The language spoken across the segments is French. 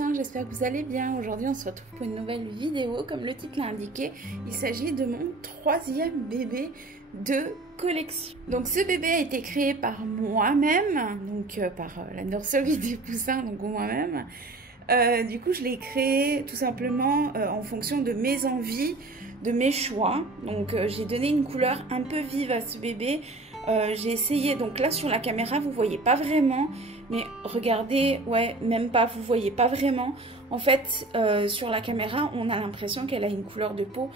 Poussins, j'espère que vous allez bien. Aujourd'hui on se retrouve pour une nouvelle vidéo. Comme le titre l'a indiqué, il s'agit de mon troisième bébé de collection. Donc ce bébé a été créé par moi-même, donc par la nurserie des Poussins, donc moi-même. Du coup je l'ai créé tout simplement en fonction de mes envies, de mes choix. Donc j'ai donné une couleur un peu vive à ce bébé. J'ai essayé, donc là sur la caméra vous voyez pas vraiment, mais regardez, ouais, même pas, vous voyez pas vraiment. En fait sur la caméra on a l'impression qu'elle a une couleur de peau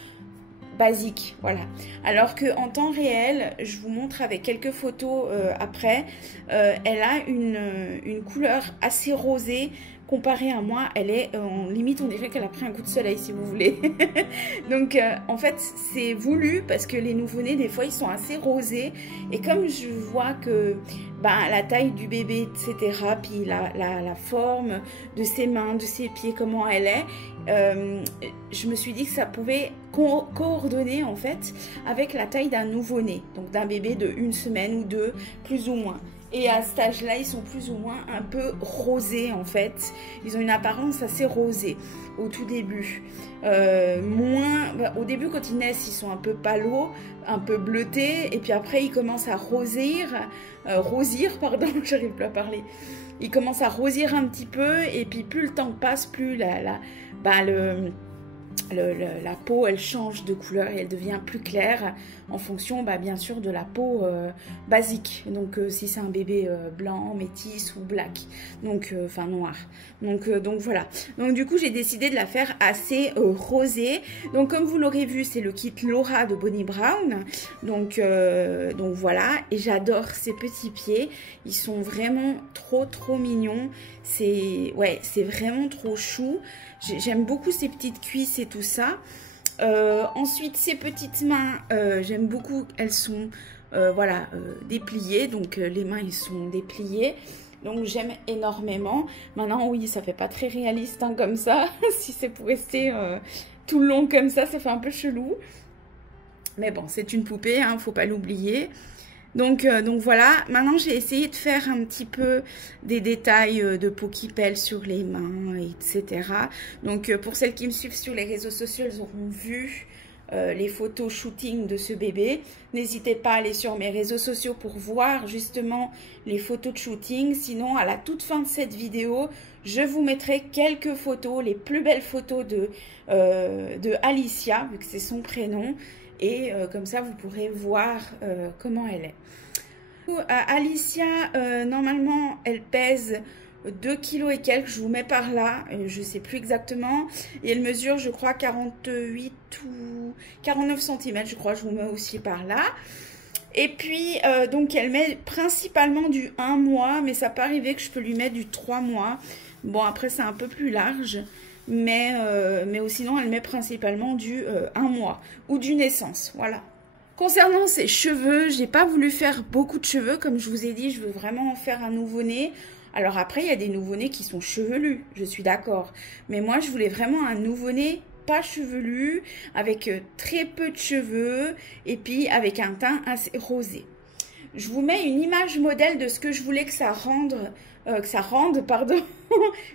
basique, voilà, alors que en temps réel, je vous montre avec quelques photos après, elle a une couleur assez rosée. Comparée à moi, elle est en limite, on dirait qu'elle a pris un coup de soleil si vous voulez. Donc en fait c'est voulu parce que les nouveau-nés des fois ils sont assez rosés, et comme je vois que la taille du bébé etc, puis la forme de ses mains, de ses pieds, comment elle est, je me suis dit que ça pouvait coordonner en fait avec la taille d'un nouveau-né, donc d'un bébé de 1 semaine ou 2 plus ou moins. Et à cet âge-là, ils sont plus ou moins un peu rosés en fait. Ils ont une apparence assez rosée au tout début. Au début quand ils naissent, ils sont un peu palos, un peu bleutés. Et puis après, ils commencent à rosir, pardon, j'arrive plus à parler. Ils commencent à rosir un petit peu. Et puis plus le temps passe, plus la peau elle change de couleur et elle devient plus claire en fonction bien sûr de la peau basique, donc si c'est un bébé blanc, métis ou black, donc enfin noir, donc voilà. Donc du coup j'ai décidé de la faire assez rosée. Donc comme vous l'aurez vu, c'est le kit Laura de Bonnie Brown, donc voilà, et j'adore ces petits pieds, ils sont vraiment trop mignons. C'est vraiment trop chou. J'aime beaucoup ces petites cuisses et tout ça. Ensuite, ces petites mains, j'aime beaucoup. Elles sont dépliées. Donc, les mains, ils sont dépliées. Donc, j'aime énormément. Maintenant, oui, ça fait pas très réaliste hein, comme ça. Si c'est pour rester tout le long comme ça fait un peu chelou. Mais bon, c'est une poupée, hein, faut pas l'oublier. Donc voilà, maintenant j'ai essayé de faire un petit peu des détails de peau qui pèle sur les mains, etc. Donc pour celles qui me suivent sur les réseaux sociaux, elles auront vu les photos shooting de ce bébé. N'hésitez pas à aller sur mes réseaux sociaux pour voir justement les photos de shooting. Sinon, à la toute fin de cette vidéo, je vous mettrai quelques photos, les plus belles photos de Alicia, vu que c'est son prénom. Et comme ça, vous pourrez voir comment elle est. Alicia, normalement, elle pèse 2 kg et quelques, je vous mets par là, je ne sais plus exactement. Et elle mesure, je crois, 48 ou 49 cm, je crois, je vous mets aussi par là. Et puis, donc, elle met principalement du 1 mois, mais ça peut arriver que je peux lui mettre du 3 mois. Bon, après, c'est un peu plus large. Mais sinon, elle met principalement du 1 mois ou du naissance, voilà. Concernant ses cheveux, j'ai pas voulu faire beaucoup de cheveux, comme je vous ai dit, je veux vraiment en faire un nouveau-né. Alors après, il y a des nouveau-nés qui sont chevelus, je suis d'accord. Mais moi, je voulais vraiment un nouveau-né pas chevelu, avec très peu de cheveux, et puis avec un teint assez rosé. Je vous mets une image modèle de ce que je voulais que ça rende,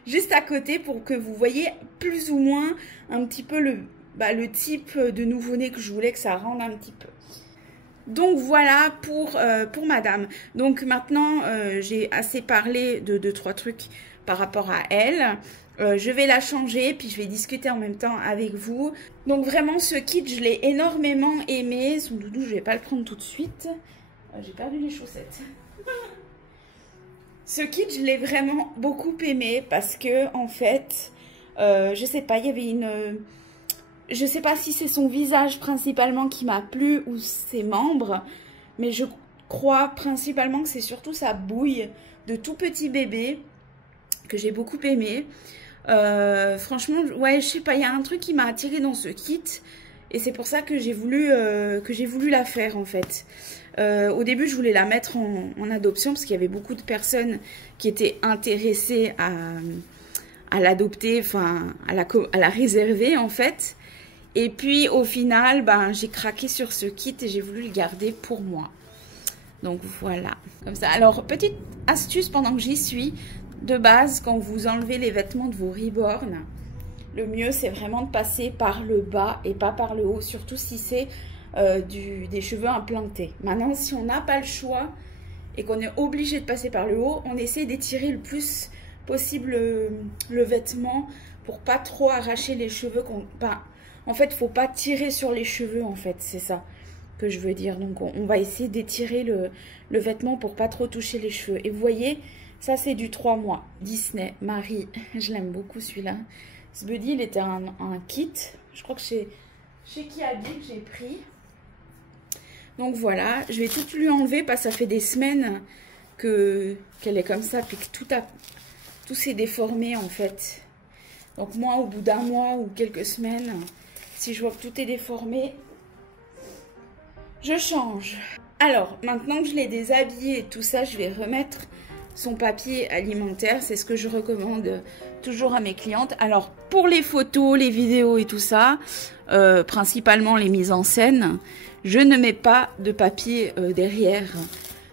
juste à côté pour que vous voyez plus ou moins un petit peu le type de nouveau-né que je voulais que ça rende un petit peu. Donc voilà pour madame. Donc maintenant j'ai assez parlé de 2-3 trucs par rapport à elle. Je vais la changer, puis je vais discuter en même temps avec vous. Donc vraiment ce kit je l'ai énormément aimé. Son doudou je vais pas le prendre tout de suite. J'ai perdu les chaussettes. Ce kit, je l'ai vraiment beaucoup aimé parce que, en fait, je sais pas, il y avait je sais pas si c'est son visage principalement qui m'a plu ou ses membres, mais je crois principalement que c'est surtout sa bouille de tout petit bébé que j'ai beaucoup aimé. Franchement, ouais, je sais pas, il y a un truc qui m'a attirée dans ce kit et c'est pour ça que j'ai voulu la faire en fait. Au début, je voulais la mettre en adoption parce qu'il y avait beaucoup de personnes qui étaient intéressées à l'adopter, enfin à la réserver en fait. Et puis au final, j'ai craqué sur ce kit et j'ai voulu le garder pour moi. Donc voilà, comme ça. Alors petite astuce pendant que j'y suis, de base, quand vous enlevez les vêtements de vos reborn, le mieux c'est vraiment de passer par le bas et pas par le haut, surtout si c'est des cheveux implantés. Maintenant, si on n'a pas le choix et qu'on est obligé de passer par le haut, on essaie d'étirer le plus possible le vêtement pour pas trop arracher les cheveux. En fait, faut pas tirer sur les cheveux, en fait, c'est ça que je veux dire. Donc on va essayer d'étirer le vêtement pour pas trop toucher les cheveux. Et vous voyez, ça c'est du 3 mois. Disney, Marie, je l'aime beaucoup celui-là. Ce buddy, il était un kit. Je crois que chez Kiabi que j'ai pris. Donc voilà, je vais tout lui enlever parce que ça fait des semaines qu'elle est comme ça. Puis que tout s'est déformé en fait. Donc moi, au bout d'un mois ou quelques semaines, si je vois que tout est déformé, je change. Alors, maintenant que je l'ai déshabillé et tout ça, je vais remettre son papier alimentaire. C'est ce que je recommande toujours à mes clientes. Alors, pour les photos, les vidéos et tout ça, principalement les mises en scène, je ne mets pas de papier derrière.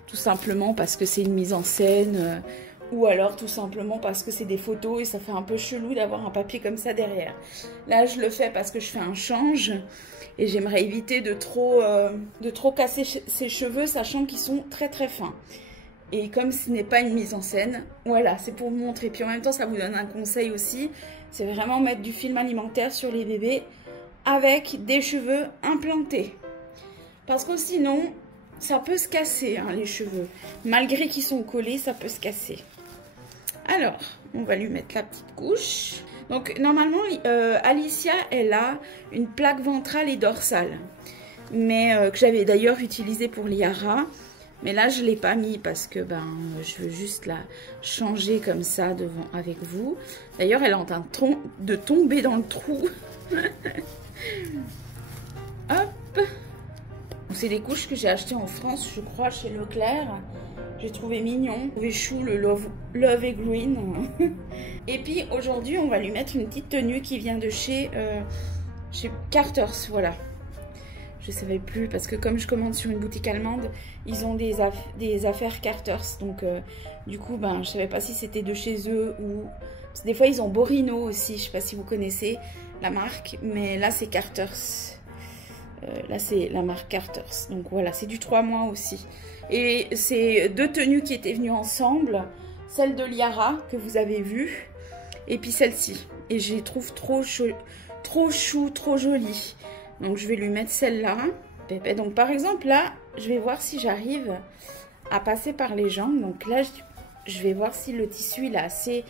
Tout simplement parce que c'est une mise en scène ou alors tout simplement parce que c'est des photos et ça fait un peu chelou d'avoir un papier comme ça derrière. Là, je le fais parce que je fais un change. Et j'aimerais éviter de trop casser ses cheveux, sachant qu'ils sont très très fins. Et comme ce n'est pas une mise en scène, voilà, c'est pour vous montrer. Puis en même temps, ça vous donne un conseil aussi. C'est vraiment mettre du film alimentaire sur les bébés avec des cheveux implantés. Parce que sinon, ça peut se casser, hein, les cheveux. Malgré qu'ils sont collés, ça peut se casser. Alors, on va lui mettre la petite couche. Donc, normalement, Alicia, elle a une plaque ventrale et dorsale. Mais que j'avais d'ailleurs utilisée pour Liara. Mais là, je ne l'ai pas mis parce que je veux juste la changer comme ça devant avec vous. D'ailleurs, elle est en train de tomber dans le trou. Hop. C'est des couches que j'ai achetées en France, je crois, chez Leclerc. J'ai trouvé mignon. J'ai chou le Love et Green. Et puis aujourd'hui, on va lui mettre une petite tenue qui vient de chez Carter's. Voilà. Je ne savais plus parce que comme je commande sur une boutique allemande, ils ont des affaires Carter's. Donc du coup, je ne savais pas si c'était de chez eux ou... Parce que des fois, ils ont Borino aussi. Je ne sais pas si vous connaissez la marque. Mais là, c'est Carter's. Là, c'est la marque Carter's. Donc voilà, c'est du 3 mois aussi. Et c'est deux tenues qui étaient venues ensemble. Celle de Liara, que vous avez vue. Et puis celle-ci. Et je les trouve trop chou, trop jolie. Donc je vais lui mettre celle-là. Donc par exemple, là, je vais voir si j'arrive à passer par les jambes. Donc là, je vais voir si le tissu, il est assez...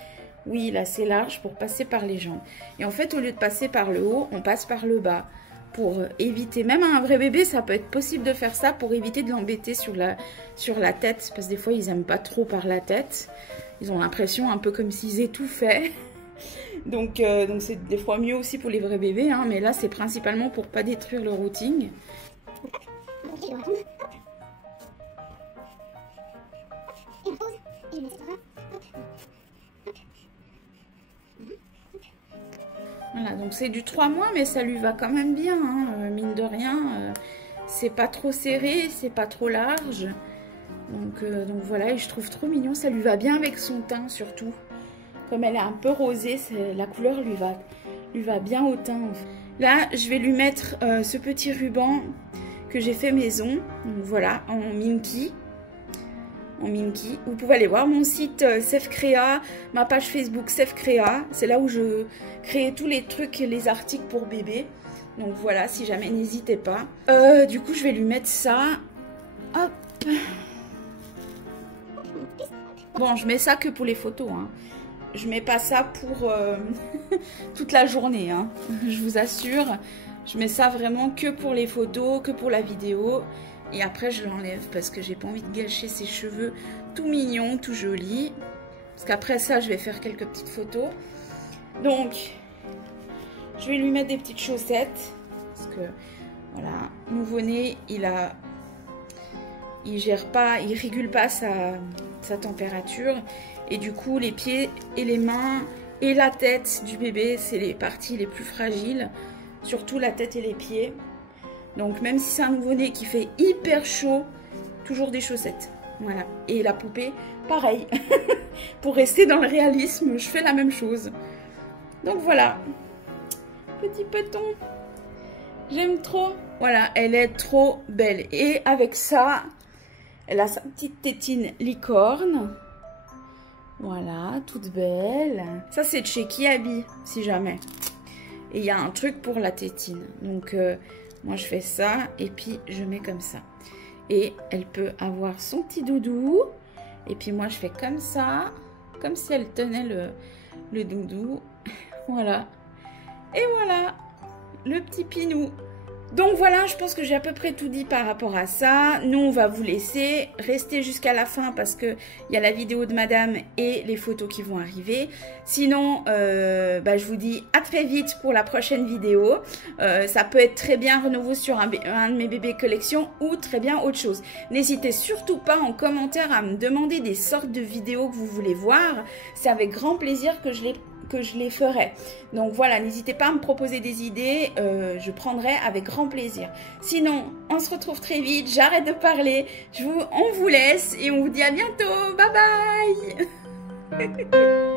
Oui, il est assez large pour passer par les jambes. Et en fait, au lieu de passer par le haut, on passe par le bas. Pour éviter, même à un vrai bébé, ça peut être possible de faire ça pour éviter de l'embêter sur la tête. Parce que des fois, ils n'aiment pas trop par la tête. Ils ont l'impression un peu comme s'ils étouffaient. Donc c'est des fois mieux aussi pour les vrais bébés. Hein, mais là, c'est principalement pour pas détruire le routing. Voilà, donc c'est du 3 mois, mais ça lui va quand même bien, hein, mine de rien. C'est pas trop serré, c'est pas trop large. Donc voilà, et je trouve trop mignon, ça lui va bien avec son teint surtout. Comme elle est un peu rosée, la couleur lui va bien au teint. Là, je vais lui mettre ce petit ruban que j'ai fait maison. Donc voilà, en Minky. Vous pouvez aller voir mon site Sefcrea, ma page Facebook Sefcrea. C'est là où je crée tous les trucs, les articles pour bébé. Donc voilà, si jamais, n'hésitez pas. Du coup, je vais lui mettre ça. Hop. Bon, je mets ça que pour les photos. Hein. Je mets pas ça pour toute la journée. Hein. Je vous assure. Je mets ça vraiment que pour les photos, que pour la vidéo. Et après, je l'enlève parce que j'ai pas envie de gâcher ses cheveux tout mignons, tout jolis. Parce qu'après ça, je vais faire quelques petites photos. Donc, je vais lui mettre des petites chaussettes. Parce que, voilà, nouveau-né, il gère pas, il régule pas sa température. Et du coup, les pieds et les mains et la tête du bébé, c'est les parties les plus fragiles. Surtout la tête et les pieds. Donc même si c'est un nouveau-né qui fait hyper chaud, toujours des chaussettes. Voilà. Et la poupée, pareil. Pour rester dans le réalisme, je fais la même chose. Donc voilà. Petit peton. J'aime trop. Voilà, elle est trop belle. Et avec ça, elle a sa petite tétine licorne. Voilà, toute belle. Ça, c'est de chez Kiabi, si jamais. Et il y a un truc pour la tétine. Donc, moi, je fais ça et puis je mets comme ça. Et elle peut avoir son petit doudou. Et puis moi, je fais comme ça. Comme si elle tenait le doudou. Voilà. Et voilà, le petit pinou. Donc voilà, je pense que j'ai à peu près tout dit par rapport à ça. Nous, on va vous laisser rester jusqu'à la fin parce qu'il y a la vidéo de madame et les photos qui vont arriver. Sinon, je vous dis à très vite pour la prochaine vidéo. Ça peut être très bien renouveau sur un de mes bébés collection ou très bien autre chose. N'hésitez surtout pas en commentaire à me demander des sortes de vidéos que vous voulez voir. C'est avec grand plaisir que je les ferai. Donc voilà, n'hésitez pas à me proposer des idées, je prendrai avec grand plaisir. Sinon, on se retrouve très vite, j'arrête de parler, on vous laisse et on vous dit à bientôt, bye bye.